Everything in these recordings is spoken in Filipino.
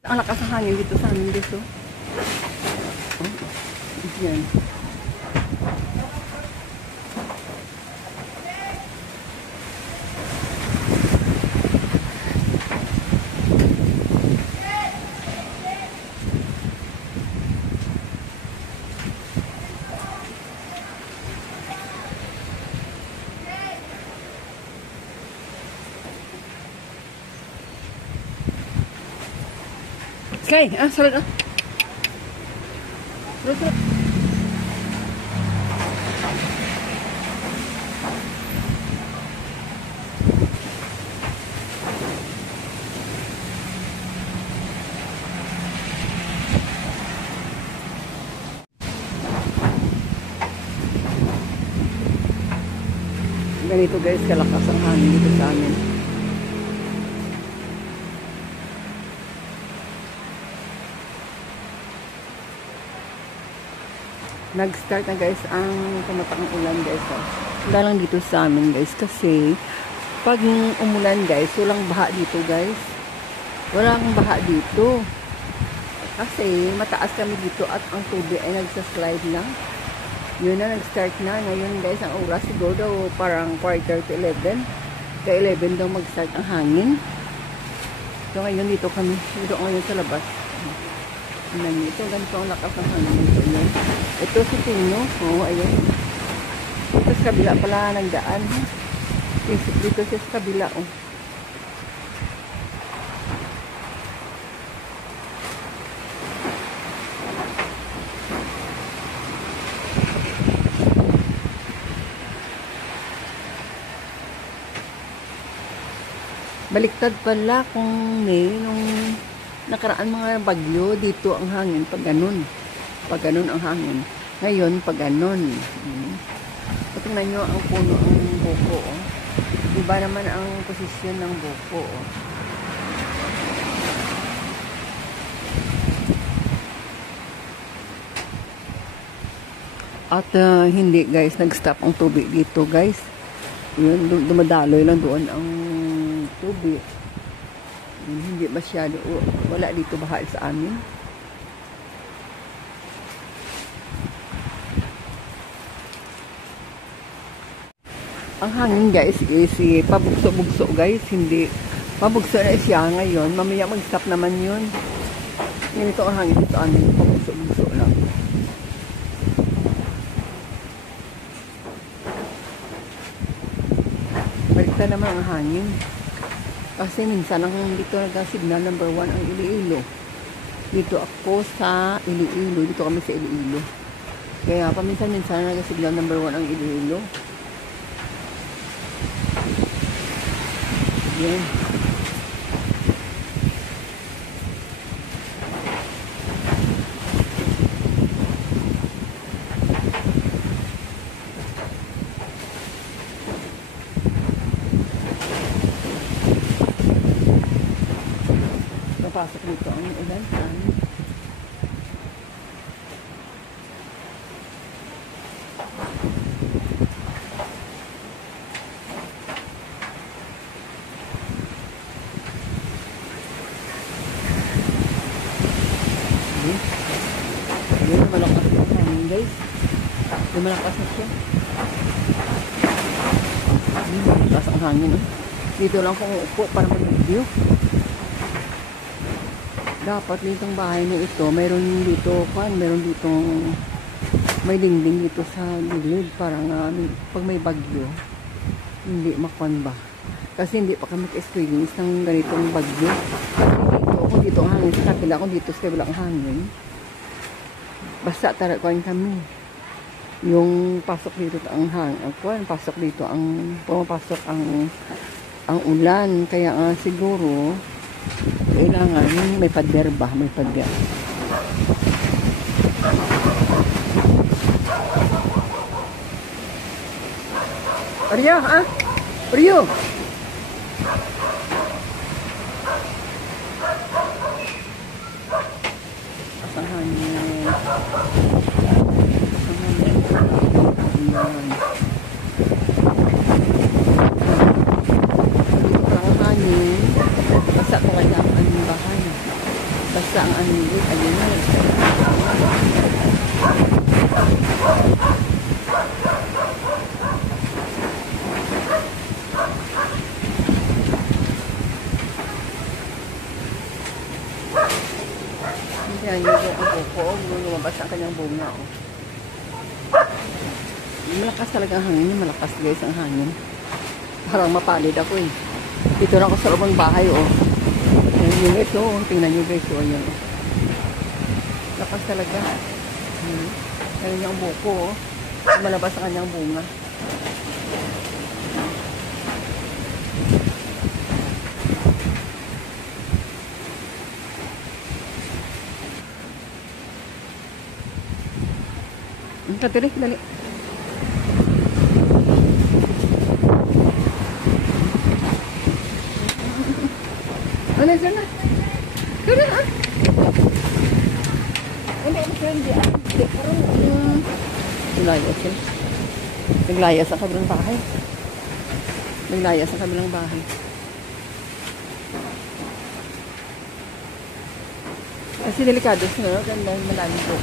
Ang lakas ng hangin dito sa amin dito. Oh, yan. Sky, sarap na. Sarap. Ganito guys, kalakas ang hangin dito sa amin. Nag-start na guys ang tumatakang ulan guys. Wala lang dito sa amin guys kasi pag umulan guys, walang baha dito guys. Walang baha dito. Kasi mataas kami dito at ang tubig ay nagsaslide na. Yun na, nag-start na. Ngayon guys, ang oras siguro daw parang quarter to 11. Kaya 11 daw mag-start ang hangin. So ngayon dito kami. Dito ngayon sa labas. Ito, ganito ang lakas ng hangin dito. Yun. Ito si Pino. Oo, ayan. Ito sa kabila pala nagdaan. Dito siya sa kabila. Oh. Baliktad pala kung nung nakaraan mga bagyo, dito ang hangin pag ganun. Pag ganun ang hangin. Ngayon, pag ganun. Tingnan nyo ang puno ang buko. Oh. Iba naman ang posisyon ng buko. Oh. At hindi guys, nag-stop ang tubig dito guys. Yun, dumadaloy lang doon ang tubig. Hindi masyado, wala dito baha sa amin. Ang hangin guys is pabugso-bugso guys, hindi pabugso na siya ngayon, mamaya mag-stop naman yun. Ganito ang hangin sa amin, pabugso-bugso lang. Baliktad naman ang hangin. Kasi minsan dito nag-signal number 1 ang Iloilo. Dito ako sa Iloilo. Dito kami sa Iloilo. Kaya paminsan-minsan nag-signal number 1 ang Iloilo. Yan. Napasok dito ang ulan. Yun, malakas na hangin guys. Yung malakas na siya. Malakas ang hangin. Dito lang kung upo para mag-video. Dapat ditong bahay na ito, mayroon dito may dingding dito sa gilid para nga pag may bagyo hindi makwan ba. Kasi hindi pa kami ka-experience ng ganitong bagyo. Kung dito ang hangin sa kapila, kung dito sa kapila ang hangin, basta tarakuan kami. Yung pasok dito ang hangin, pasok dito ang pumapasok ang ulan. Kaya siguro kailangan may pader ba? May pader. Arya, ha? Aryo! Asang hangin. Asang hangin. Ayan. Dito ang hangin. Basta ko kailangan yung bahay. kanyang bunga, oh. Malakas talaga ang hangin. Malakas guys ang hangin. Parang mapalid ako eh. Dito na ako sa loob ng bahay, oh. Ayan yung ito, oh. Tingnan nyo guys, oh. Ayan, oh. Lakas talaga. Ayan yung buko, oh. Malabas ang kanyang bunga. Dali, dali. Ano, sana? Sana, ah? Hindi, hindi. Naglayas eh. Naglayas sa kabilang bahay. Naglayas sa kabilang bahay. Kasi delikado siya, no? Ganda, malalim po.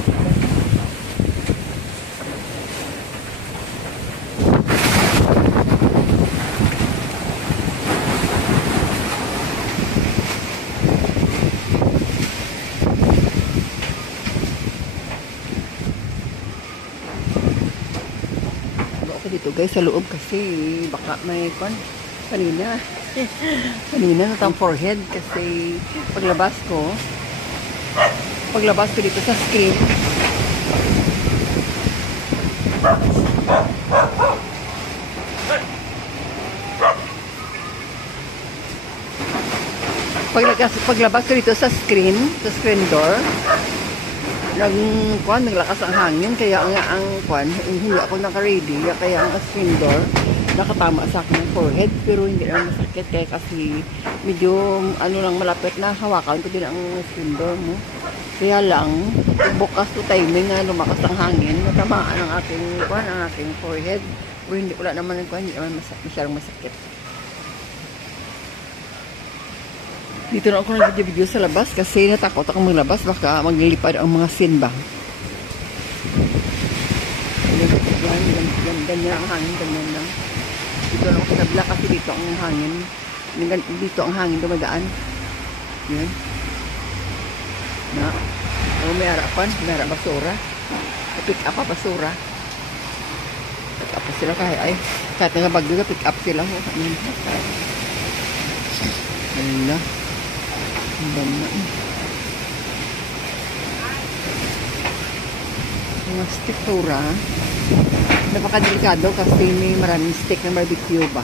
Dito guys sa loob kasi baka may kanina natang forehead kasi paglabas ko dito sa screen paglabas ko dito sa screen door naglakas ang hangin, kaya nga hindi ako naka-ready, kaya ang screen door nakatama sa akin ng forehead, pero hindi naman masakit kasi medyo lang malapit na hawakan ko din ang screen door mo. Kaya lang, bukas to timing na lumakas ang hangin, natamaan ang aking forehead, pero hindi naman masyadong masakit. Dito na ako nag-video sa labas kasi natakot ako maglabas, baka maglilipad ang mga sin ba. Ganyan ang hangin, ganyan lang. Dito na ako sa kabila kasi dito ang hangin dumadaan. Yan. May harapan, may harap basura. Pick up pa basura. Pick up sila kahit nga bagyo, pick up sila. Ayun na. Mga stiktura napakadelikado kasi may maraming stick na barbecue ba.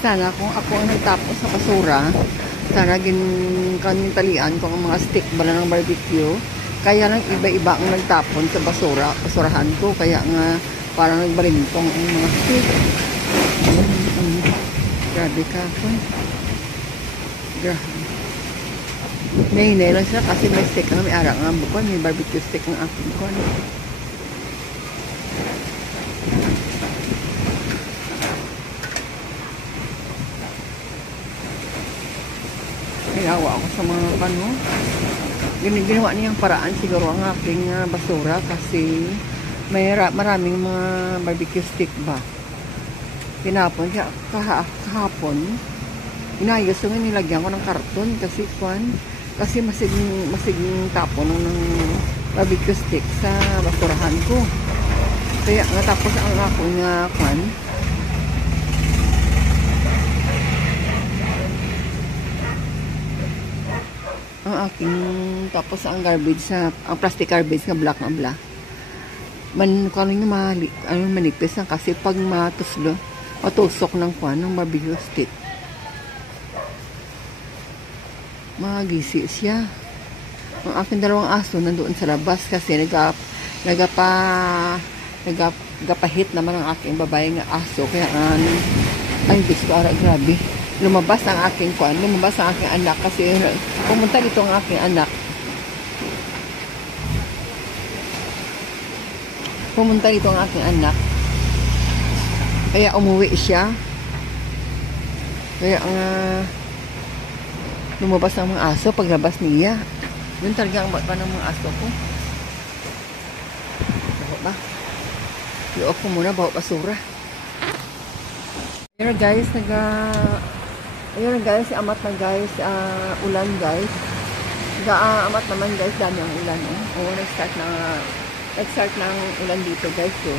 Sana kung ako ang nagtapos sa basura, sana kanintalian ko ang mga stick bala ng barbecue. Kaya lang iba-iba ang nagtapon sa basurahan ko. Kaya nga parang nagbalintong ang mga stick. Grabe ka po. Grabe. Nahinay lang siya kasi may stick na may arak nga bukon. May barbecue stick ng aking bukon. Ginawa ako sa mga ginawa niyang paraan siguro ang aking basura kasi maraming mga barbecue stick ba. Tinapon siya kahapon. Inayos yung nilagyan ko ng karton kasi masiging tapon ng barbecue stick sa basurahan ko. Kaya nga tapos ang akong tapos ang garbage ang plastic garbage na black manipis na kasi pag matusok ng barbecue stick magisi siya. Ang aking dalawang aso nandoon sa labas kasi nagapahit naman ang aking babae nga aso kaya grabe. Lumabas ang aking anak kasi pumunta dito ang aking anak. Kaya umuwi siya. Kaya lumabas ang mga aso paglabas niya. Yun talaga ang baka ng mga aso ko. Baho ba? I-off ko muna, baho basura. Ayun guys, ayun guys, amat na guys, ulan guys. Amat naman guys, dami ang ulan. Oo, nag-start na ang ulan dito guys. So,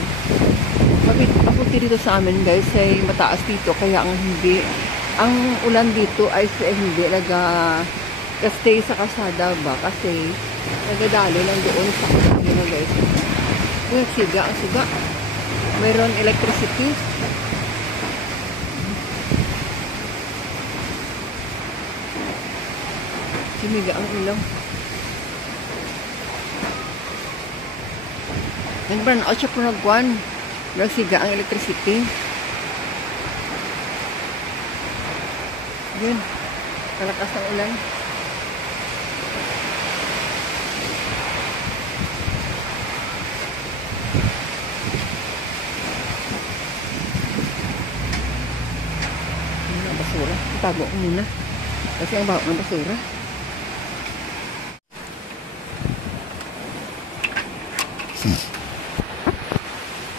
papunti dito sa amin guys ay mataas dito, kaya ang ulan dito ay hindi stay sa kasada ba, kasi nagadali lang doon sa kasada guys. Nagsiga ang siga, mayroon electricity. Simiga ang ilaw. Nag-burn out siya po nagwan. Nagsiga ang electricity. Yun. Kalakas ng ulan. Ano na basura? Itago ko muna. Kasi ang baho ng basura.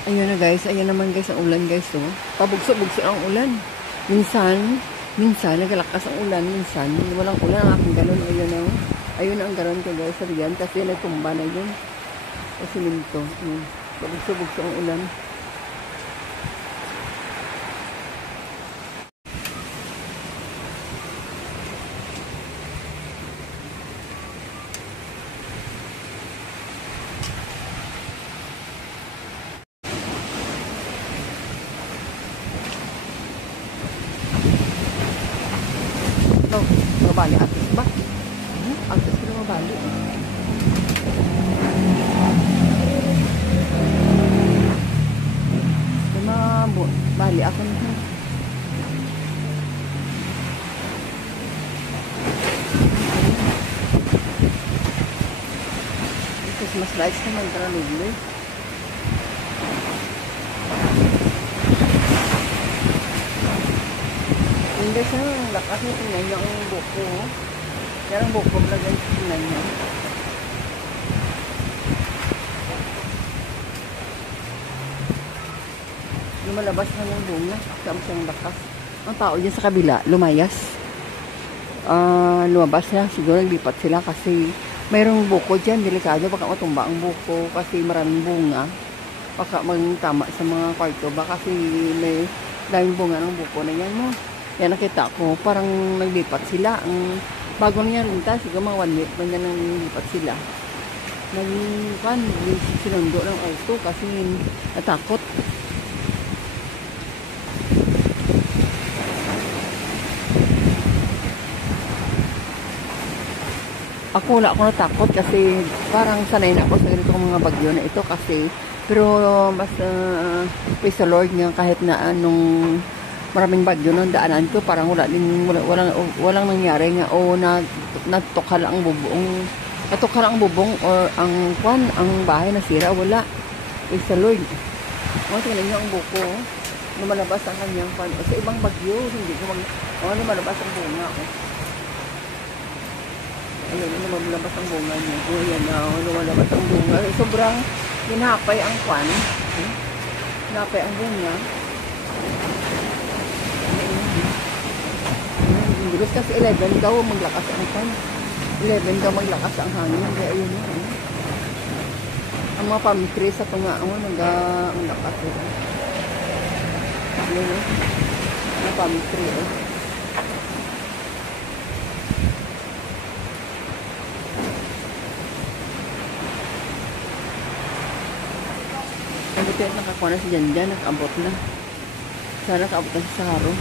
Ayun na guys, ayun naman guys ang ulan guys, oh. Pabugso-bugso ang ulan. Minsan nagalakas ang ulan, minsan walang ulan ang aking galon. Ayun ang galon ko guys, riyan, kasi nagtumba na yun. Kasi minto, pabugso-bugso ang ulan. Mabali atis ba? Atis ko na mabali. Bali ako na. Christmas lights naman para nagli. Hindi siya, lakas na tingnan niya ang buko. Yan ang buko, lagyan tingnan niya. Lumalabas na yung bunga. Siyam siyang lakas. Ang tao dyan sa kabila, lumayas. Lumabas na. Siguro naglipat sila kasi mayroong buko dyan. Delikado baka matumba ang buko kasi maraming bunga. Baka magtama sa mga kwarto ba kasi may daming bunga ng buko na yan, no? Yan nakita ko, parang naglipat sila. Ang bago na yan rinta, siguro mga 1 week pa yan naglipat sila. Sinundo ng auto kasi natakot. Ako wala ako natakot kasi parang sanay na ako sa ganitong mga bagyo na ito kasi pero mas praise the Lord nga kahit na anong maraming bagyo nung daanan ko parang walang nangyari nga o natukal ang bubong or ang bahay nasira, wala. Praise the Lord. Tingnan niyo ang buko, lumalabas ang kanyang kwan. Sa ibang bagyo hindi ko lumalabas ang bunga. Ayun, lumalabas ang bunga niya. Ayan na, lumalabas ang bunga. Sobrang hinapay ang kwan. Hinapay ang bunga. Because kasi 11 daw maglakas ang kwan. 11 daw maglakas ang hangin. Kaya ayun na. Ang mga palm trees sa tunga, ang lakas. Ayun na. Ang palm tree. Buti nakakuha na si Janjan, nakaabot na. Sana nakaabot na si Saro.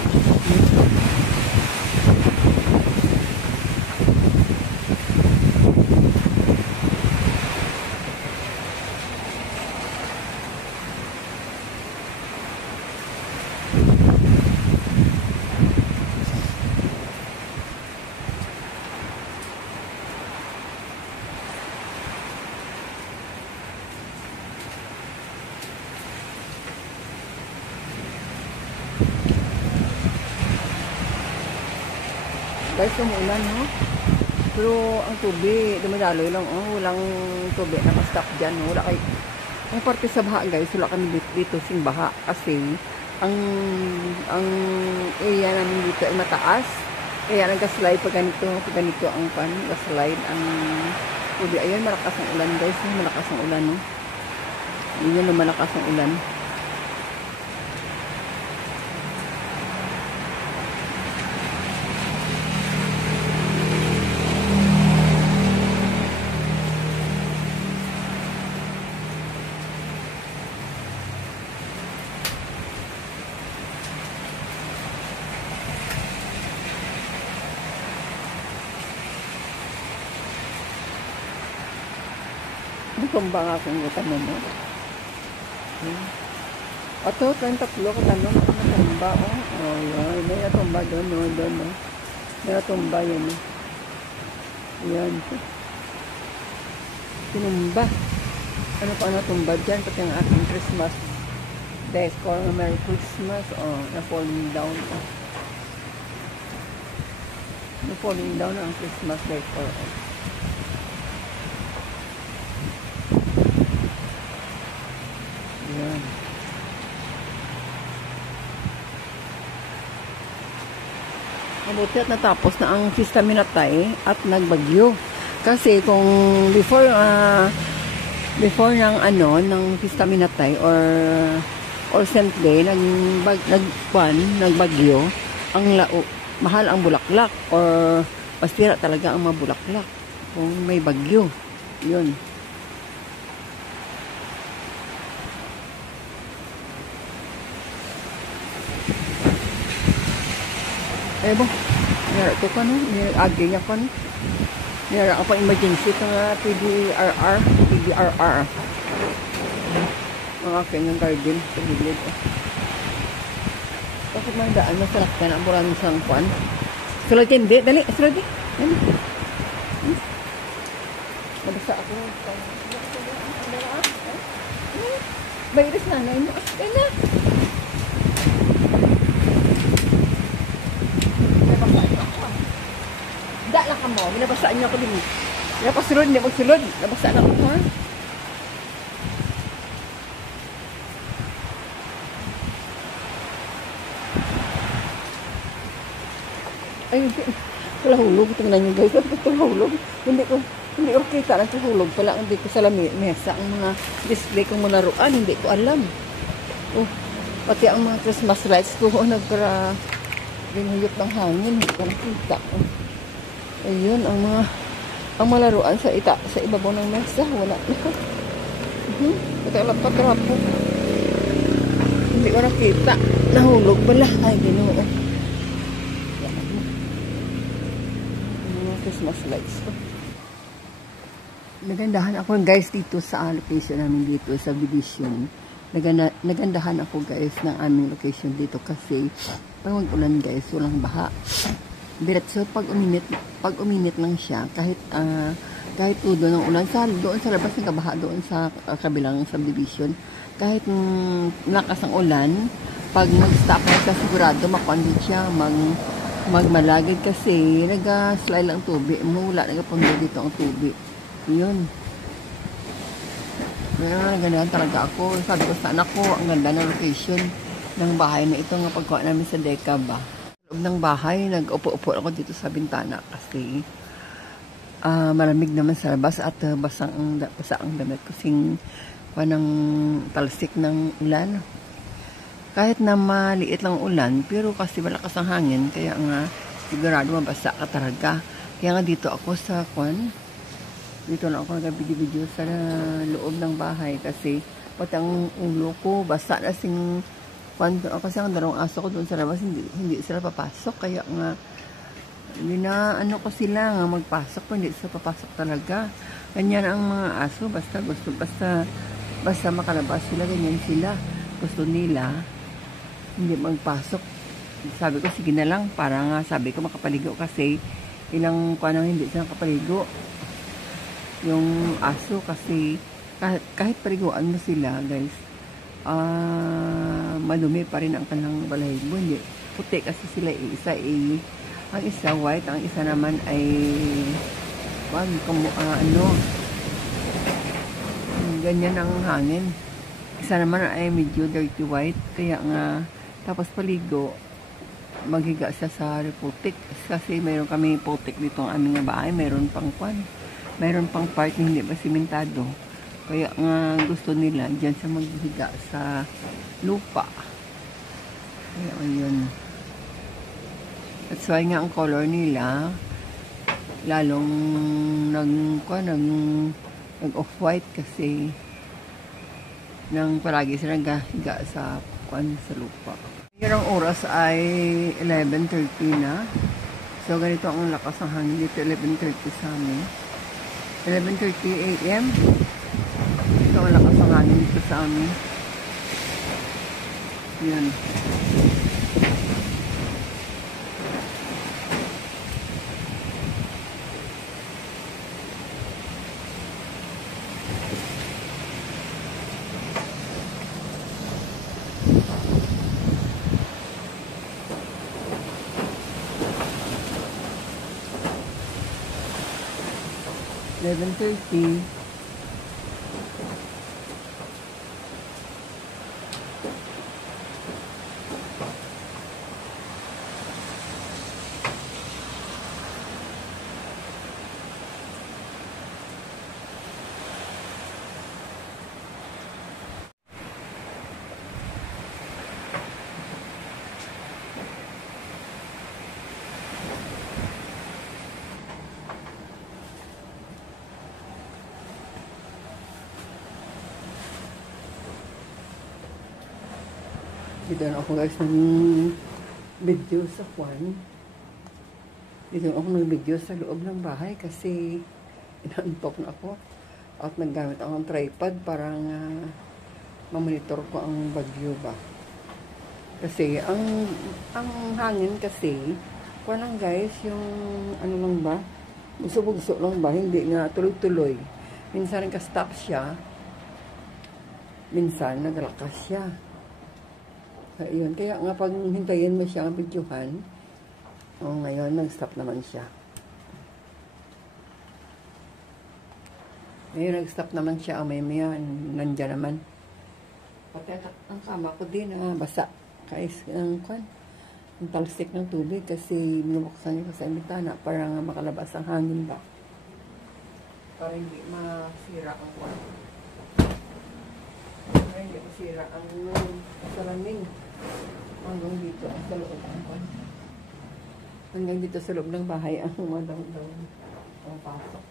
Guys, umulan, no? Pero ang tubig, dumadaloy lang, walang tubig naka-stop dyan, no? Wala ang parte sa baha, guys, wala kami dito sing baha kasi ang ang area namin dito ay mataas. Kaya nag-slide pag ganito ang nag-slide ang tubig. Ayun, malakas ang ulan guys. Malakas ang ulan, no? Yun yung malakas ang ulan. Tumba nga kung tanong mo. Ato, 23 ko tanong. Natumba, oh. Oh, yan. May natumba doon, no, doon, no. May natumba yan, no. Yan. Tinumba. Ano pa natumba dyan? Pati ang aking Christmas decor na Merry Christmas. Oh, na-falling down. Oh. Na-falling down ang Christmas decor. Oh. Yan. Mabuti at natapos na ang Fiesta Minatay at nagbagyo. Kasi kung before ng ng Fiesta Minatay or Saint-Day nagbagyo, mahal ang bulaklak or masira talaga ang mga bulaklak kung may bagyo. Yun. Eh bo, nira ito ka no? Agi niya ka no? Nira ako emergency ito nga PDRR. Ang aking yung garden sa gilid. Bakit man daan masarap ka na ang bulan sa kuan? Sulod hindi, dali, sulod di. Dali. Mabasa ako. Bayres na na ino. Kaya da lang ka mo, binabasaan niyo ako din. Pinapasulod, hindi magsulod. Nabasaan ako, ha? Ay, hindi. Tulahulog. Tingnan niyo guys. Tulahulog. Hindi ko kita. Nagtulahulog pala. Hindi ko sa mesa. Ang mga display kong manaruan. Hindi ko alam. Oh, pati ang mga Christmas lights ko. Nagpara rinuyot ng hangin. Hindi ko nakita. Oh. Ayun, ang malaruan sa ibabaw ng mesa, wala na. Patrapo. Hindi ko nakita. Nahulog pala. Ay, ginoo. Mga Christmas lights. Nagandahan ako guys dito sa location namin dito sa Division. Nagandahan ako guys ng aming location dito kasi pag mag-ulan guys, walang baha. Diretso pag uminit lang siya kahit tudo ng ulan doon sa labas ng kabaha doon sa kabilang subdivision kahit lakas ng ulan pag mag-stop ka sigurado makondit siya magmalagid kasi nag-slide lang tubig wala nagapundo dito ang tubig yun kaya ganyan talaga ako sabi ko sa anak ko ang ganda ng location ng bahay na ito nga pagkuha namin sa Deka ba ng bahay, nag-upo-upo ako dito sa bintana kasi malamig naman sa labas at basa ang damit kasing panang talsik ng ulan. Kahit na maliit lang ulan, pero kasi malakas ang hangin, kaya nga sigurado mabasa ka talaga. Kaya nga dito ako sa dito na ako nag-video sa loob ng bahay kasi pati ang ulo ko basa na kasi ang dalawang aso ko doon sa labas hindi sila papasok kaya nga ko sila nga magpasok pero hindi sila papasok talaga ganyan ang mga aso basta makalabas sila ganyan sila gusto nila hindi magpasok sabi ko sige na lang para nga sabi ko makapaligo kasi ilang panang hindi sila nakapaligo yung aso kasi kahit paliguan mo sila guys madumi pa rin ang kanang balahibo. Hindi. Puti kasi sila ang isa white, ang isa naman ay ganyan ang hangin. Isa naman ay medyo dirty white, kaya nga Tapos paligo, maghiga siya sa putik. Kasi mayroon kami putik dito ang aming bahay. Mayroon pang kwan. Mayroon pang part na hindi ba simentado. Kaya nga gusto nila dyan siya maghiga sa lupa. Kaya ayun. That's why nga ang color nila lalong nag-off-white kasi nang palagi sila naghiga sa lupa. Ngayon ang oras ay 11:30 na. So ganito ang lakas ng hangin dito, 11:30 sa amin. 11:30 AM. So ang lakas ng hangin dito sa amin. Yan. Eleven 30. Dito na ako guys ng video sa kwan. Dito na ako ng video sa loob ng bahay kasi inaantok na ako. At naggamit ako ng tripod para mamonitor ko ang bagyo ba. Kasi ang hangin kasi, kwan lang guys, yung ano lang ba, bugso-bugso lang ba, hindi nga tuloy-tuloy. Minsan nagka-stop siya, minsan naglakas siya. Ayun. Kaya nga pag hintayin mo siya ang videohan, ngayon nag-stop naman siya. Ngayon nag-stop naman siya, maya-maya nandiyan naman. Pati ang kama ko din, basa. Kais ang talsik ng tubig kasi binubuksan niya sa bintana para nga makalabas ang hangin ba. Para hindi masira ang kwan. Para hindi masira ang salamin. Hanggang dito sa loob ng kwan. Hanggang dito sa loob ng bahay ang madaw-daw ang pasok.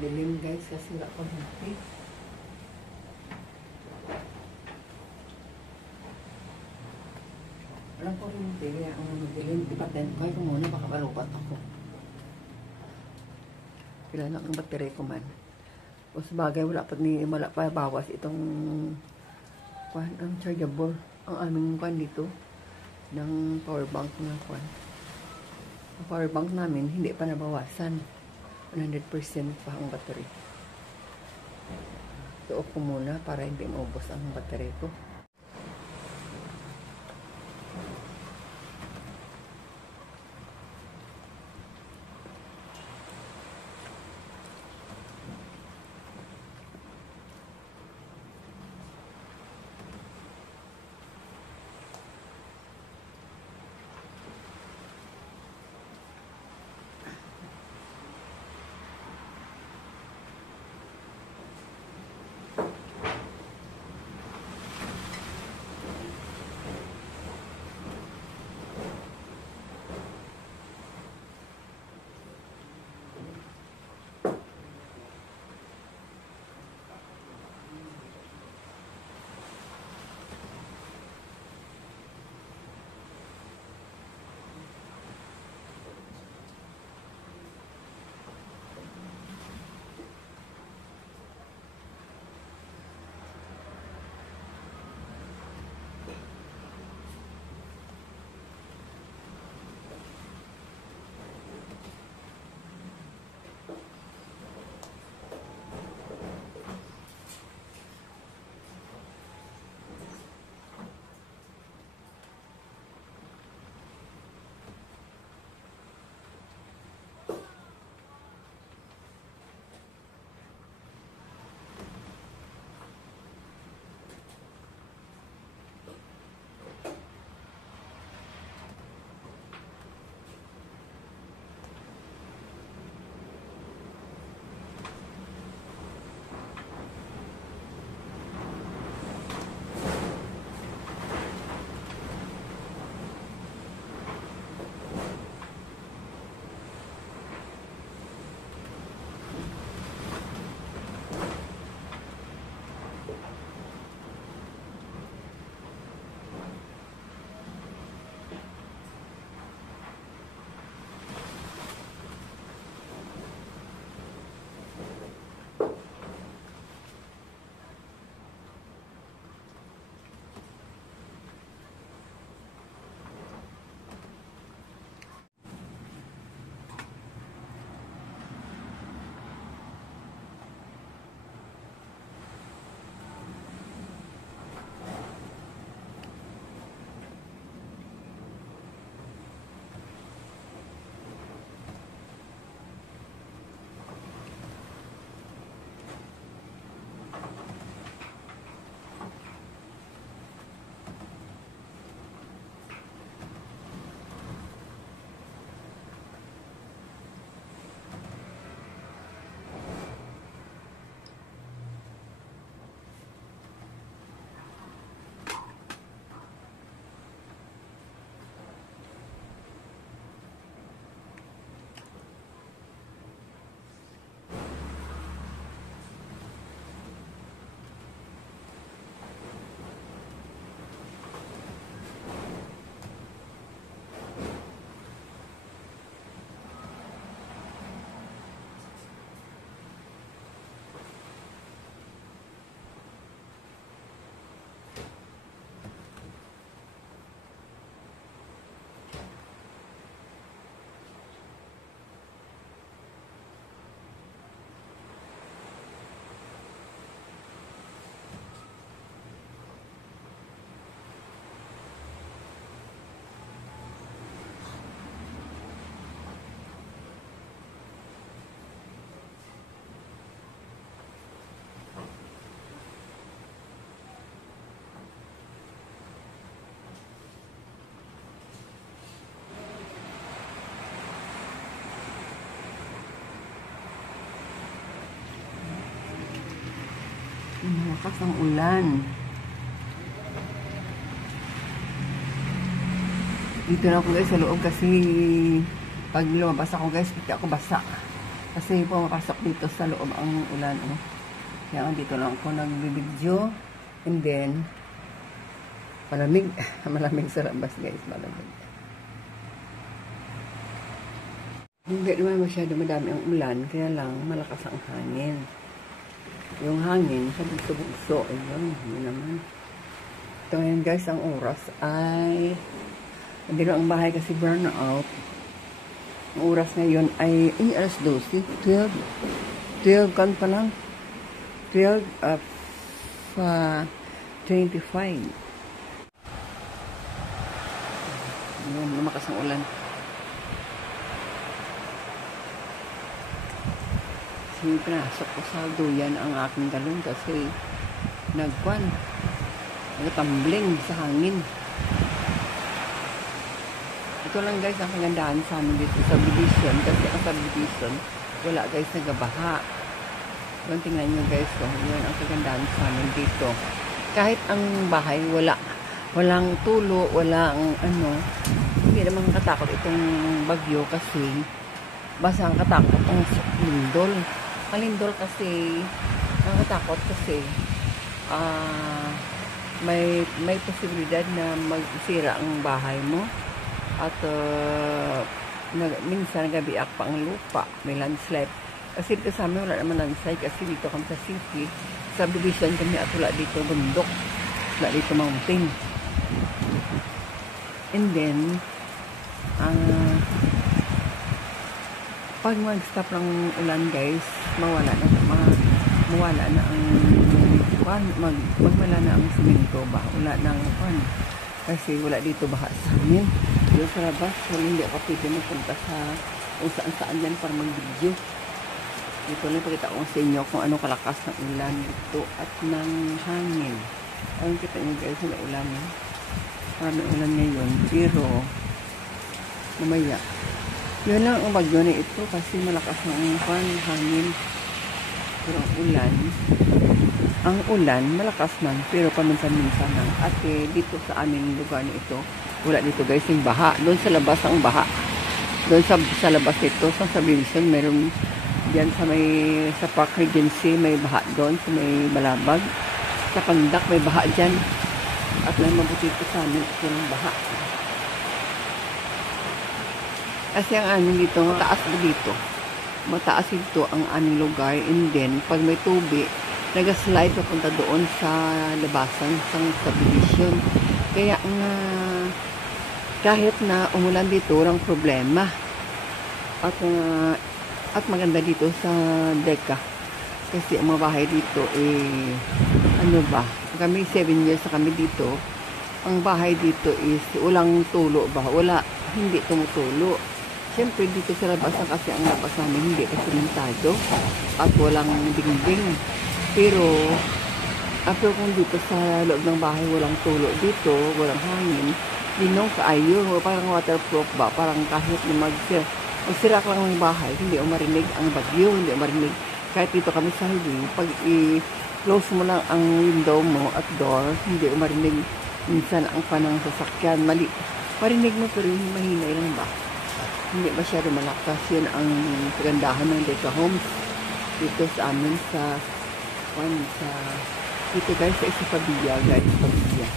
Dilim guys kasi wala pa buti. Alam ko rin hindi ang dilim. Ipatent ko ito muna baka malupat ako. Kailan ang battery ko man. O sabagay wala pa bawas itong ang chargeable. Ang aming dito ng power bank na Ang power bank namin hindi pa nabawasan. 100% pa ang battery. So, off ko muna para hindi maubos ang battery ko. Malakas ang ulan. Dito na ako guys sa loob kasi pag lumabas ako guys, hindi ako basa. Kasi pumapasok dito sa loob ang ulan. Oh. Kaya dito lang ako nagbibidyo. And then, malamig. Malamig sa labas guys, malamig. Hindi naman masyado madami ang ulan, kaya lang malakas ang hangin. Yung hangin sa bugso-bugso, ayun, yun naman. Ito ngayon guys, ang oras ay hindi na ang bahay kasi burnout. Ang oras ngayon ay alas 12, 12 kan pa lang. 12 of 25. Ayan, lumakas ang ulan. Kasi pinasok ko sa duyan ang aking galon kasi nagtumbling sa hangin. Ito lang guys ang kagandahan sa amin dito sa subdivision kasi ang subdivision wala guys nagabaha. Kung tingnan nyo guys, yun ang kagandahan sa amin dito. Kahit ang bahay walang tulo, walang hindi naman katakot itong bagyo kasi basta ang katakot ang lindol. Ang lindol kasi ang katakot kasi may posibilidad na magsira ang bahay mo. At minsan nagabiak pa ang lupa, may landslide. Kasi dito sa amin wala naman landslide kasi dito kami sa city, subdivision kami at wala dito bundok, wala dito mountain. And then, pag mag-stop ng ulan guys, magmala na ang simento ba, wala na ang kasi wala dito baha sa amin. Doon sa labas, hindi ako pwede magpunta sa kung saan yan para mag-video. Dito na ipakita ko sa inyo kung ano kalakas ng ulan dito at ng hangin. Ayun, kita nyo guys, may ulan. Maraming ulan ngayon, pero mamaya. Yun lang ang bagyo na ito kasi malakas ng hangin. Pero ang ulan, malakas man, pero paminsan-minsan lang. At dito sa aming lugar na ito, wala dito guys yung baha. Doon sa labas ang baha. Doon sa labas nito, sa subdivision, meron diyan sa Park Regency, may baha doon, sa may Balabag. Sa Pandak, may baha dyan. At may mabuti ito sa amin, ito ng baha. Kasi ang amin dito, mataas na dito. Mataas ito ang aming lugar. And then, pag may tubig, nag-slide papunta doon sa labasan, sa subdivision. Kaya kahit na umulan dito, walang problema. At maganda dito sa Deka. Kasi ang mga bahay dito, kami 7 years na kami dito. Ang bahay dito is walang tulo ba? Hindi tumutulo. Siyempre dito sa labasan kasi ang labas namin hindi kasi sementado at walang dingding. Pero kung dito sa loob ng bahay walang tulo dito, walang hangin, linong kaayo, parang waterproof ba? Parang kahit na magsira lang ng bahay, hindi o marinig ang bagyo, hindi o marinig. Kahit dito kami sa highway, pag i-close mo lang ang window mo at door, hindi o marinig minsan ang panang sasakyan. Marinig mo pero mahina lang ba? Hindi masyado malakas. Yun ang kagandahan ng Deka Homes dito sa amin dito guys sa Isapabia guys, Isapabia.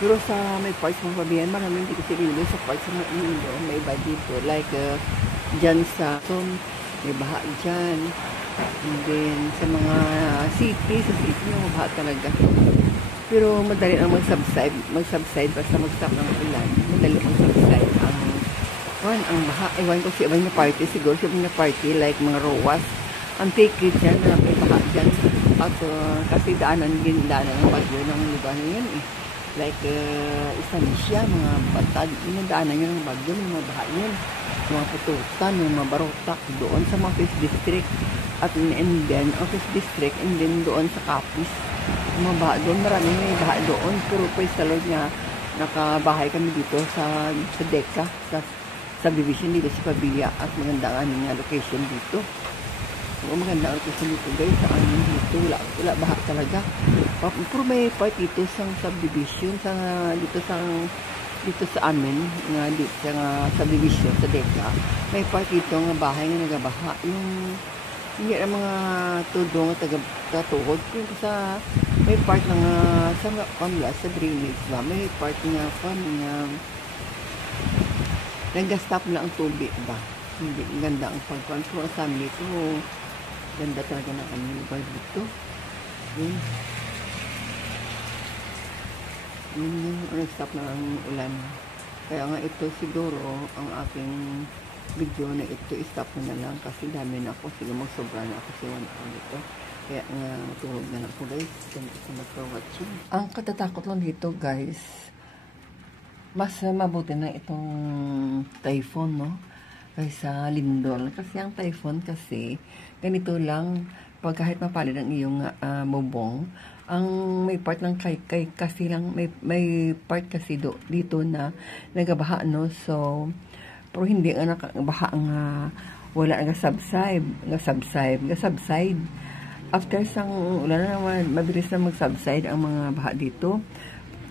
Pero sa may parts ng Pabian, maraming hindi kasi rin sa parts ng Indo, may iba dito like dyan sa may baha dyan. And then sa mga city may baha talaga. Pero madali lang mag-subside basta mag-stop ng ulan. Madali mag-subside ang baha. Ewan ko siya yung party, siguro siya yung party like mga rowas. Ang tikid dyan na may baha dyan. At kasi daanan ng bagyo ng lugar na yun eh. Like Isanisya, mga batad, daanan yun ng bagyo, mga baha yun. Mga pututan, mga barotak doon sa mga Office District. At and then Office District and then doon sa Capiz. Mga baha doon, maraming may baha doon. Pero praise the Lord nga, nakabahay kami dito sa Deka, sa subdivision dito sa Pabia at maganda ang aming location dito. maganda ang location dito guys. Sa amin dito, wala baha talaga. Pero may part dito sa subdivision, dito sa amin, nga dito sa subdivision, sa Deka. May part dito nga bahay nga nagabaha. Yung hindi ang mga tudong taga-tuhod. Yung sa, may part na nga, sa drainage ba, may part nga, nag-stop na ang tubig ba. Hindi, ganda ang pagkuhan. Pero sa amin dito, ganda talaga ng aming lugar dito. Yun. Yun yung nag-stop na ang ulan. Kaya nga ito siguro, ang aking video na ito, i-stop na lang kasi dami na ako. Sige, magsobra na ako sa 1 hour dito. Kaya nga, matulog na lang ako guys. Thank you so much for watching. Ang katatakot lang dito guys, mas mabuti na itong typhoon, no? Kaysa lindol. Kasi ang typhoon kasi, ganito lang, pag kahit mapalid ang iyong bubong, ang may part lang kasi lang, may part kasi dito na nagabaha, no? So, pero hindi nga nakabaha nga wala nga subside. After sang ulan na naman, mabilis na mag-subside ang mga baha dito.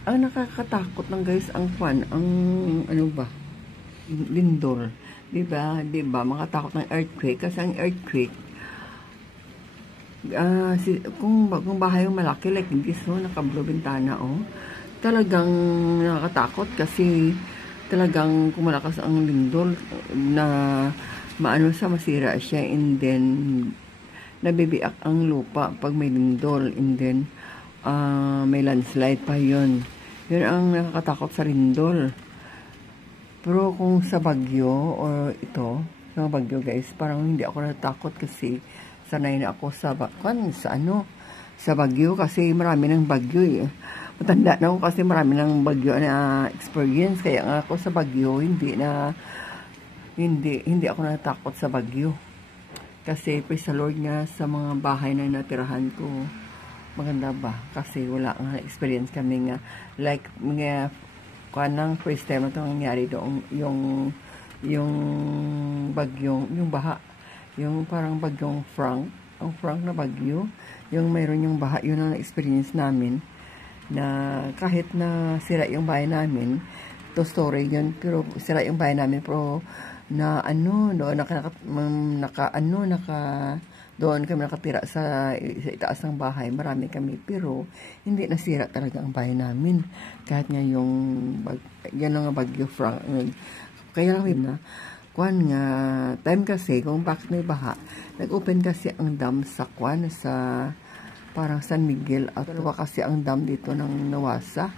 Ang nakakatakot lang guys, ang ano ba? Lindol. Diba? Makatakot ng earthquake. Kasi ang earthquake, kung bahay yung malaki, like this, no, nakablo bintana, oh, talagang nakakatakot kasi talagang kung malakas ang lindol, na masira siya, and then, nabibiak ang lupa pag may lindol, and then, may landslide pa yun. Yun ang nakakatakot sa lindol. Pero kung sa bagyo, or sa bagyo guys, parang hindi ako natakot kasi sanay na ako sa bagyo kasi marami ng bagyo eh. Matanda na ako kasi marami ng bagyo na experience. Kaya nga ako sa bagyo, hindi ako natakot sa bagyo. Kasi praise the Lord nga sa mga bahay na natirahan ko, maganda ba? Kasi wala nga experience kami nga like mga kanang first time na ito nangyari doon, yung bagyong, yung baha, yung parang bagyong Frank, ang Frank na bagyo, yung mayroon yung baha, yun ang experience namin, na kahit na sira yung bahay namin, to story yun, pero sira yung bahay namin, pero na doon kami nakatira sa itaas ng bahay, marami kami, pero hindi nasira talaga ang bahay namin. Kahit nga yan ang bagyo Frank. Kaya na, time kasi, kung bakit may baha, nag-open kasi ang dam sa parang San Miguel, at dalawa kasi ang dam dito ng Nawasa,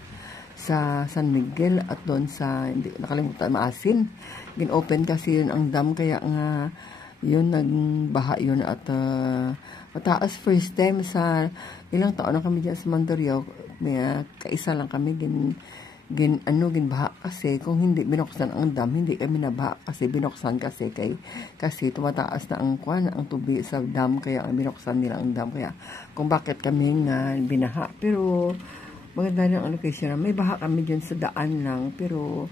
sa San Miguel, at doon sa, hindi nakalimutan, Maasin. Gin-open kasi yun ang dam, kaya nga, yun, nagbaha yun at mataas first time sa ilang taon na kami dyan sa Mandurriao, may kaisa lang kami ginbaha kasi kung hindi binuksan ang dam, hindi kami nabaha kasi binuksan kasi tumataas na ang tubig sa dam, kaya binuksan nila ang dam, kaya kung bakit kami nga binaha. Pero maganda ng location na may baha kami dyan sa daan lang, pero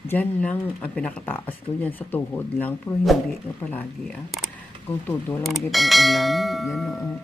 dyan lang ang pinakataas ko, dyan sa tuhod lang, pero hindi na palagi kung todo lang ang ulan, yan ang